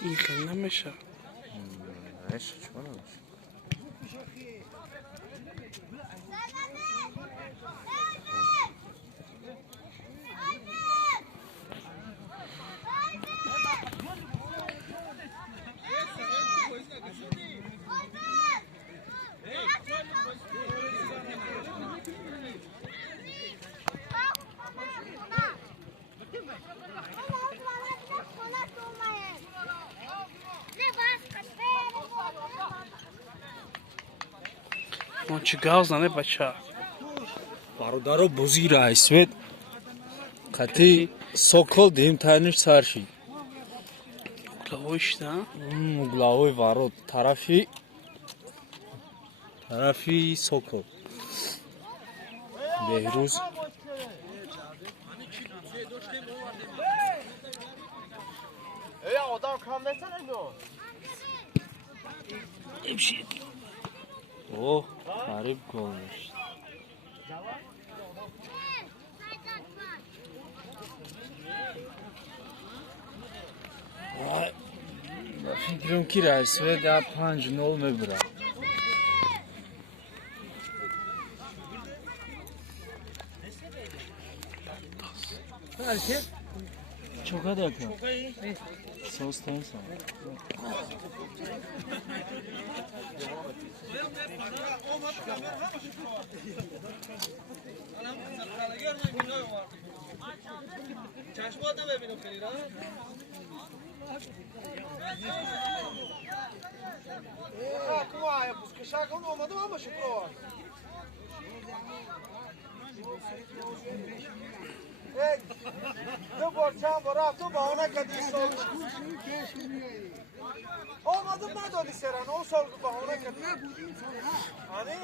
این خیلی نمیشه. نمیشه چون نمیشه. ما چی گاز نه بچه برادر بزرگ رئیسوید قطعی سوکل دیم تنش سرشی گلوش نه مغلاوی ورود طرفی سوکل بهروز آدم کم نسنه نو اوه غریب گل میشد فکرم که رئیسوید در 5-0 میبرد çok hadi yapıyor. Sos temiz ama. چشمات نمیبینم خیلی را کما آیا بسکشا کن اومده هم شکر دو بار چند بار رفت تو بهانه کردی سال آمدم ندادی سرن اون سال بهانه کردی همین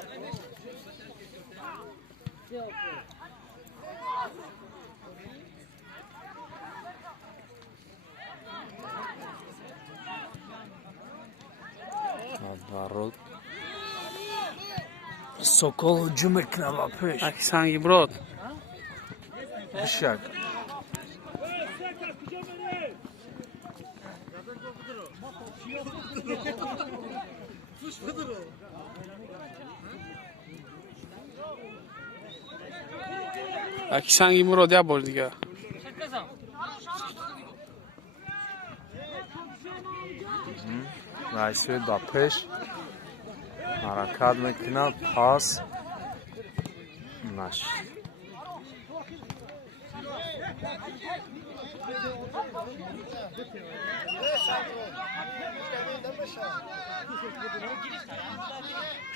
Наоборот. Сокол hücum etme peş. اکسانگی برود Bıçak. اکسانگی برود یا بر دیگه Raysuid ba peş. Harakat mekina pas. Naş.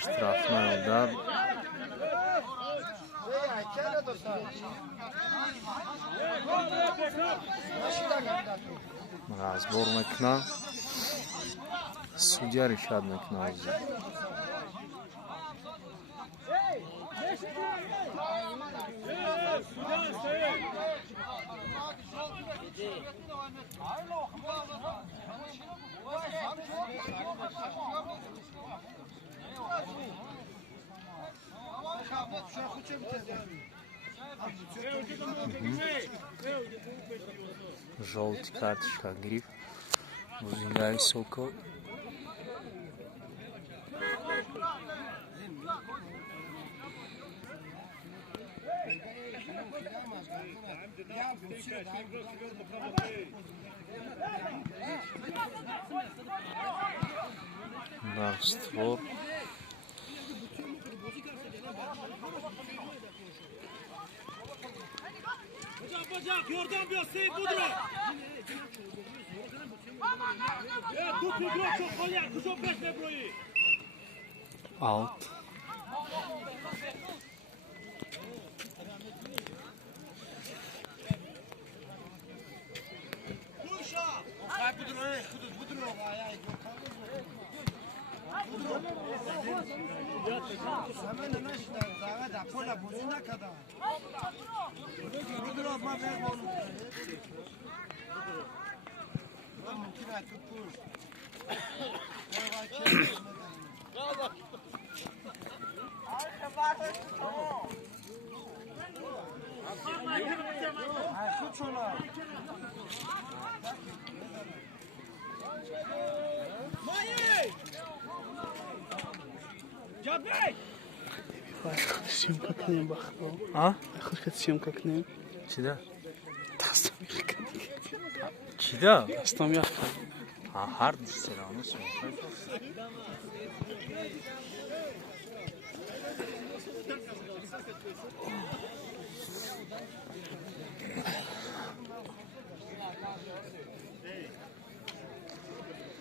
Штрафная удар. Разбор мекна. Судья решат мекна. Желтый карточка гриф. Узингай Сокол. Да, створ. Bacak yordan bir Seyit budur. Tut çok kolay, çok bekle burayı. Out. Kuşa. Hay budur öyle, budur o ayağı. Hemen de naşlar, davet apola bozuna kadar. Budur o ma ver bunu. Mümkün artık kuş. Съемка к ним бахнул. А? Хоть съемка к ним. Чида? Тастам Чида? я. А, хард серано съемка.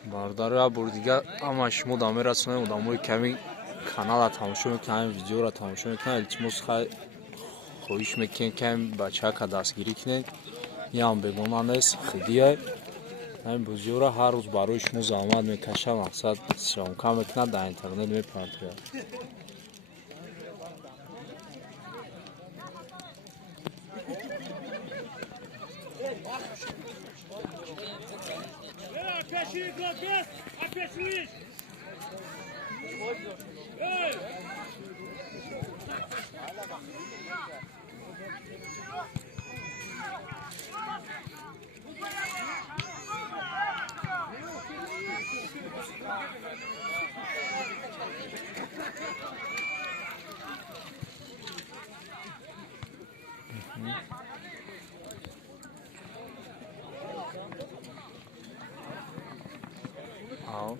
Бардара бор дига ама шумо даме расонаи одамои ками канала тамошо мекунанд, видеора тамошо мекунанд, илтимос хоҳиш мекунем ками бачака дастгирӣ кунед. Ям бегона нест, хидие. Ҳамин бузиёра ҳар рӯз барои шумо заҳмат мекашад, мақсад съёмка мекунад, дар интернет мепартояд. Out.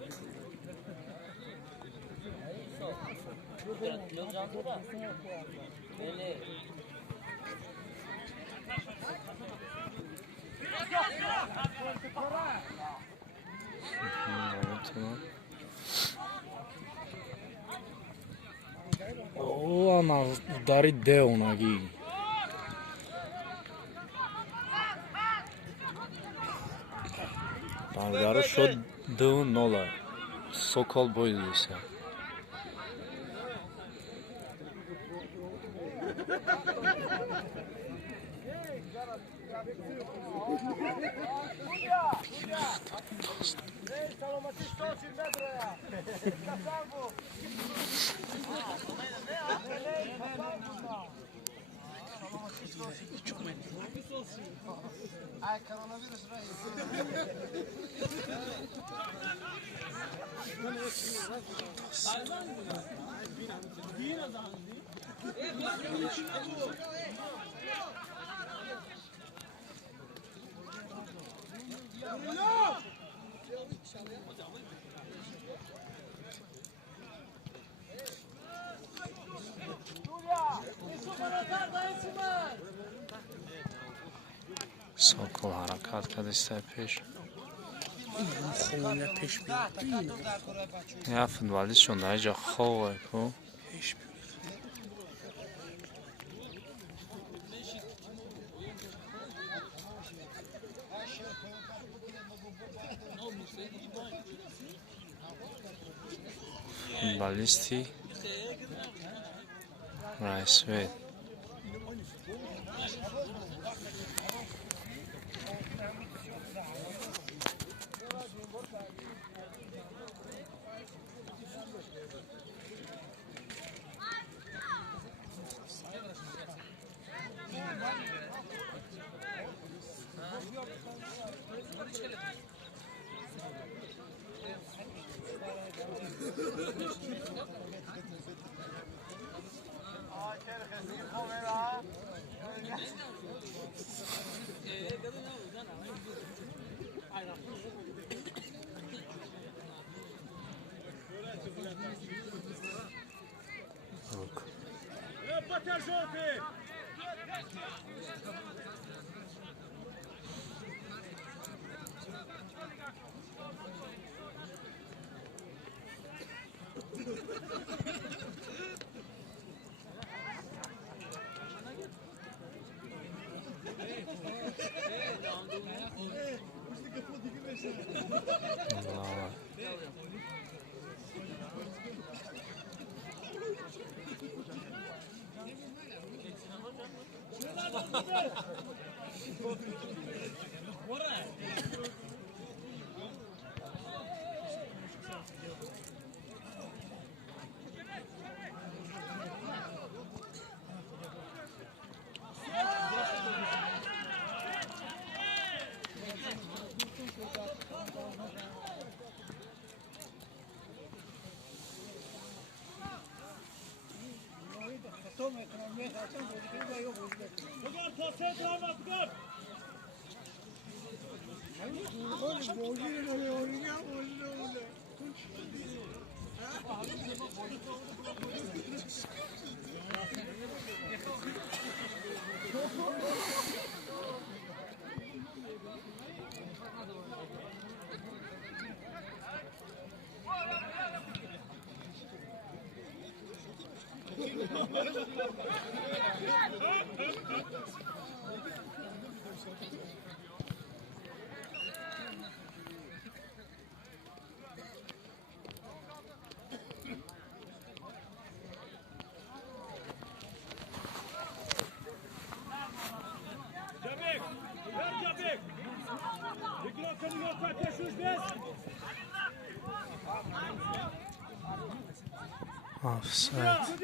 О, она ударит Део ноги. Бардаро шуд 2-0. Сокол бойлиса. Ay koronavirüs Сокол ҳаракат кард истаи пеш. Холоня пеш биёд. Я футболистшон дар ҷо хове ку. Пеш биёд. Футболисти Райсвет. Offside.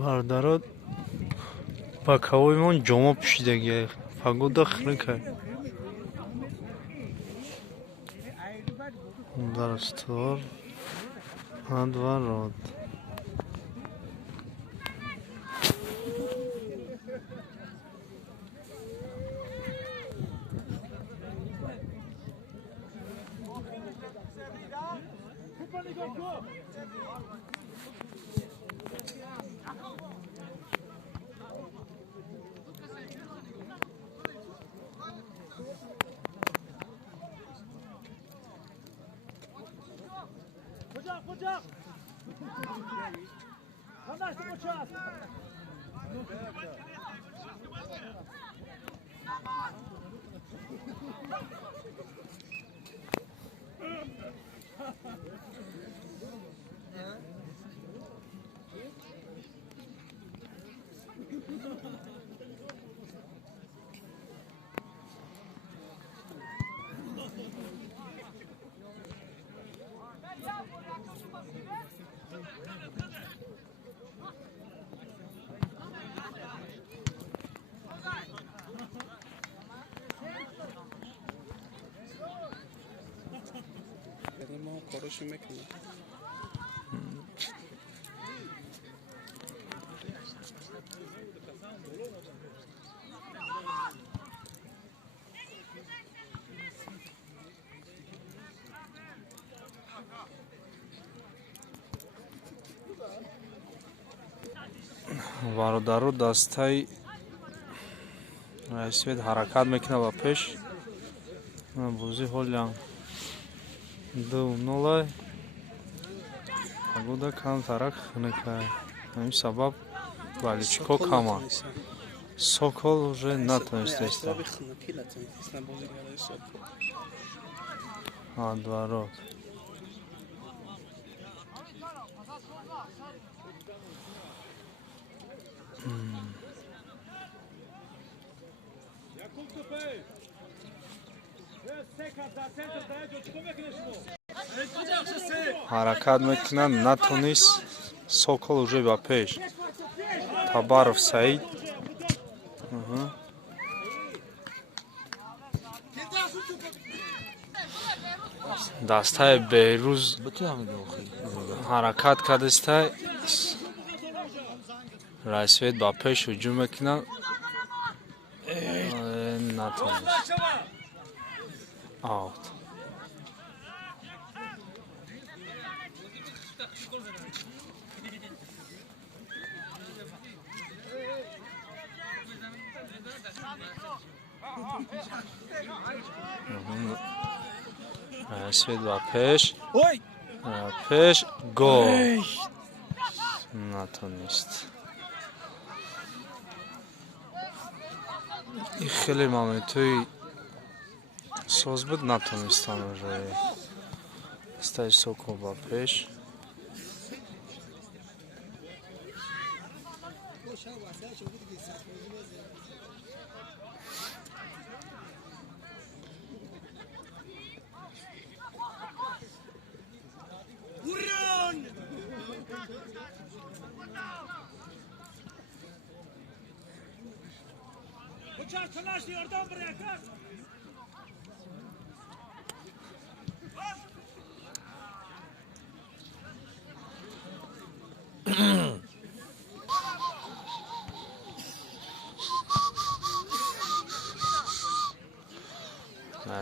Вардарод ба кавоимон ҷомо пӯшидаги пагода хрика дар стор адварод Bıçak! Anlaştık bıçak! ما کاراشو میکنیم. вародару дастаи раисвед ҳаракат мекунад ба пеш бозӣ ҳолям 2-0 пагода камтарак хунукай ҳамин сабаб баличко кама сокол уже натониста иста адварод ҳаракат мекунад натонист сокол уже ба пеш табаров саид дастаи беҳрӯз ҳаракат кардастай раисвед ба пеш ҳуҷум мекунад натонист аут раисвед ба пеш гол натонист ин хеле моментҳои соз буд натонистан уже стаи сокол ба пеш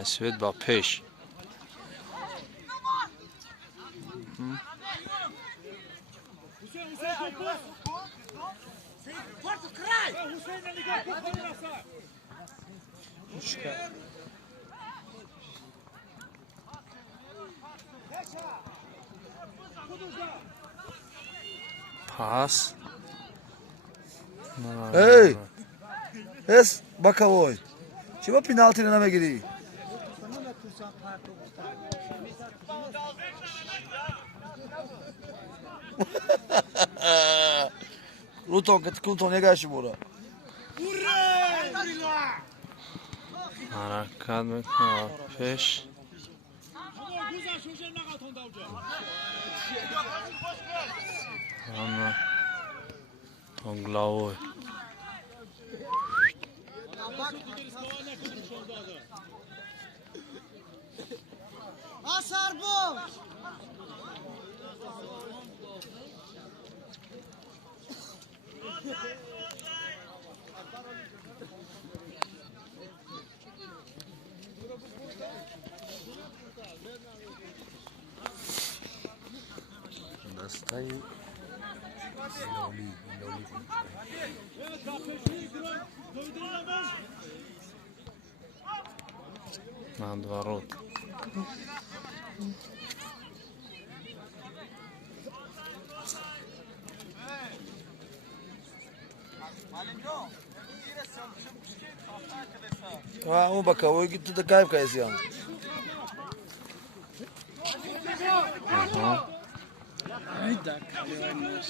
سوید با پیش پاس Ey! Es Bakavoy. چرا پنالتی نمیگیری؟ روتون که تکونتون نگاهش برو. حرکت میکنه پیش اما اونگلاوی Asar boş. دستای наоборот و اون Bakavoy gitti de kayıp kayısı yani. Hayda kalıyormuş.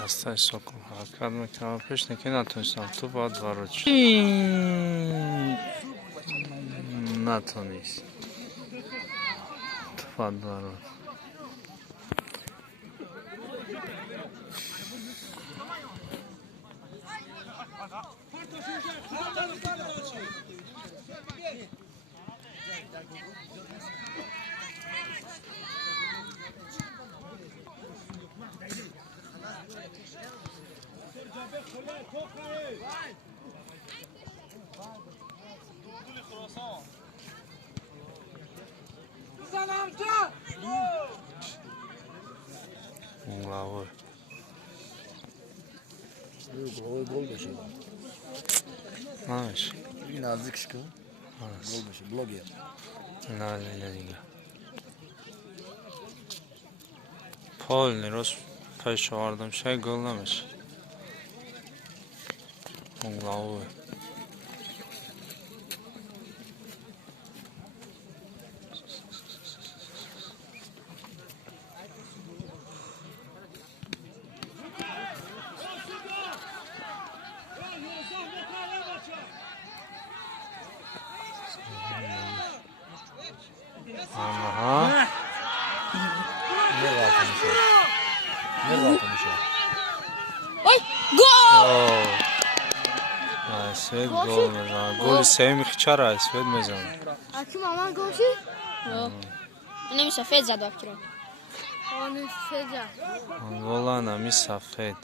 دستای سکو حرکت میکنم پیش نکی نتونستم تو باید وارد شد نتونست تو باید وارد اونگلاوی Gol beşi. نمیشه Bir nazik şıkı. Gol beşi. Blogger. نه نه دیگه پال نیروز پیش آوردم شای گل نمیشه اونگلاوی Aha. Ne rahatmış o. Ne rahatmış o. Oj, gol! سوید گل میزنه گل سومی چرا سوید میزنه Aki maman gol شد؟ اونم سفید زد وقتی اونم سفید زد گل نمی سفید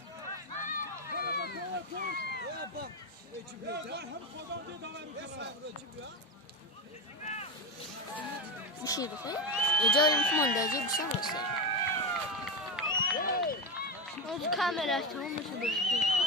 میشه بخیر؟ اجاره میخوام اندازه بیشتر باشه از کامراش تمام میشه.